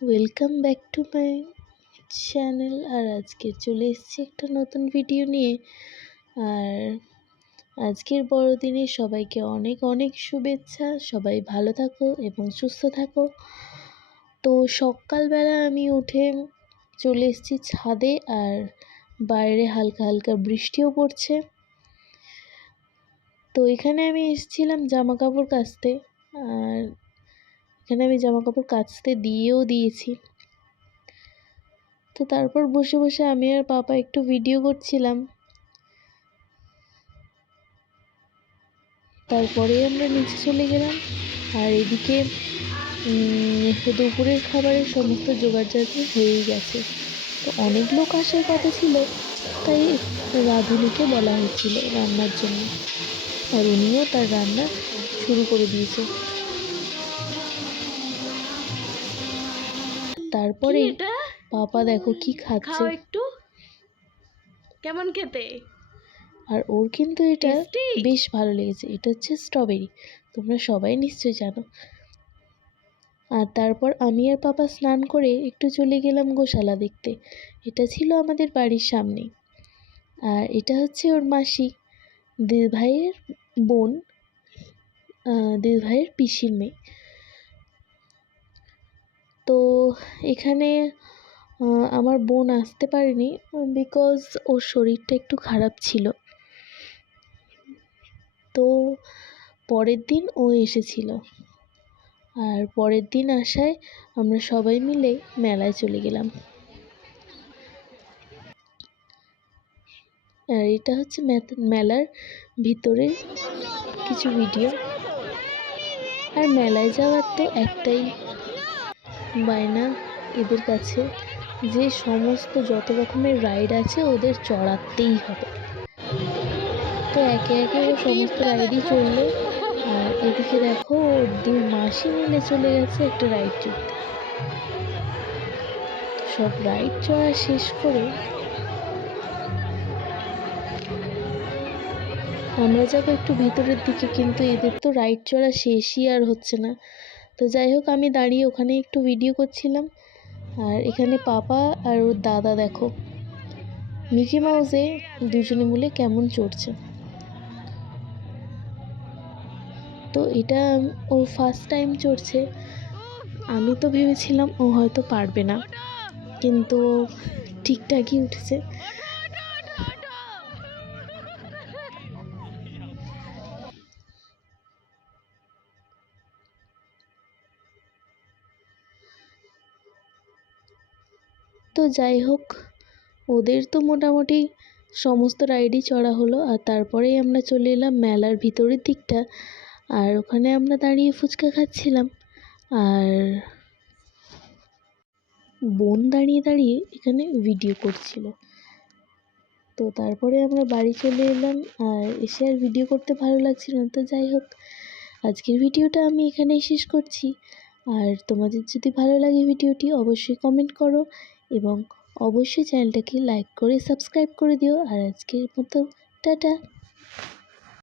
Welcome back to my channel. আর আজকে চলে এসেছি একটা নতুন ভিডিও নিয়ে। আর আজকের বড়দিনে সবাইকে অনেক অনেক শুভেচ্ছা। সবাই ভালো থাকো এবং সুস্থ থাকো। তো সকালবেলা আমি উঠে চলে এসেছি ছাদে, আর বাইরে হালকা হালকা বৃষ্টিও পড়ছে। তো এখানে আমি এসেছিলাম জামা কাপড় কাচতে, আর এখানে আমি জামা কাপড় কাচতে দিয়েছি। তো তারপর বসে বসে আমি আর পাপা একটু ভিডিও করছিলাম। তারপরে আমরা নিচে চলে গেলাম। আর এদিকে দুপুরের খাবারের সমস্ত জোগাড়জাতি হয়েই গেছে। তো অনেক লোক আসার কথা ছিল, তাই রাঁধুনিকে বলা হয়েছিল রান্নার জন্য, আর উনিও তার রান্না শুরু করে দিয়েছে। তারপরে পাপা দেখো কি খাচ্ছে, একটু কেমন খেতে। আর ওর কিন্তু এটা বেশ ভালো লেগেছে। এটা হচ্ছে স্ট্রবেরি, তোমরা সবাই নিশ্চয়ই জানো। আর তারপর আমি আর পাপা স্নান করে একটু চলে গেলাম গোশালা দেখতে। এটা ছিল আমাদের বাড়ির সামনে। আর এটা হচ্ছে ওর মাসি, দিদিভাইয়ের বোন, দিদিভাইয়ের পিসির মেয়ে। তো এখানে আমার বোন আসতে পারেনি, বিকজ ওর শরীরটা একটু খারাপ ছিল। তো পরের দিন ও এসেছিল, আর পরের দিন আসায় আমরা সবাই মিলে মেলায় চলে গেলাম। আর এটা হচ্ছে মেলার ভিতরে কিছু ভিডিও। আর মেলায় যাওয়ার তো একটাই বায়না এদের কাছে, যে সমস্ত যত রকমের রাইড আছে ওদের চড়াতেই হবে। তো একে একে ও সমস্ত রাইডই চললো। আর এদিকে দেখো ওর দুই মাসি মিলে চলে গেছে একটা রাইড চড়তে। সব রাইড চড়া শেষ করে আমরা যাবো একটু ভেতরের দিকে, কিন্তু এদের তো রাইড চড়া শেষই আর হচ্ছে না। তো যাই হোক, আমি দাঁড়িয়ে ওখানে একটু ভিডিও করছিলাম। আর এখানে পাপা আর ওর দাদা দেখো মিকি মাউসে দুজনে মিলে কেমন চড়ছে। তো এটা ও ফার্স্ট টাইম চড়ছে। আমি তো ভেবেছিলাম ও হয়তো পারবে না, কিন্তু ঠিকঠাকই উঠেছে। তো যাই হোক, ওদের তো মোটামুটি সমস্ত রাইডই চড়া হলো। আর তারপরেই আমরা চলে এলাম মেলার ভিতরের দিকটা। আর ওখানে আমরা দাঁড়িয়ে ফুচকা খাচ্ছিলাম, আর বোন দাঁড়িয়ে দাঁড়িয়ে এখানে ভিডিও করছিল। তো তারপরে আমরা বাড়ি চলে এলাম, আর এসে আর ভিডিও করতে ভালো লাগছিল না। তো যাই হোক, আজকের ভিডিওটা আমি এখানেই শেষ করছি। আর তোমাদের যদি ভালো লাগে ভিডিওটি অবশ্যই কমেন্ট করো, এবং অবশ্যই চ্যানেলটাকে লাইক করে সাবস্ক্রাইব করে দিও। আর আজকের মতো টাটা।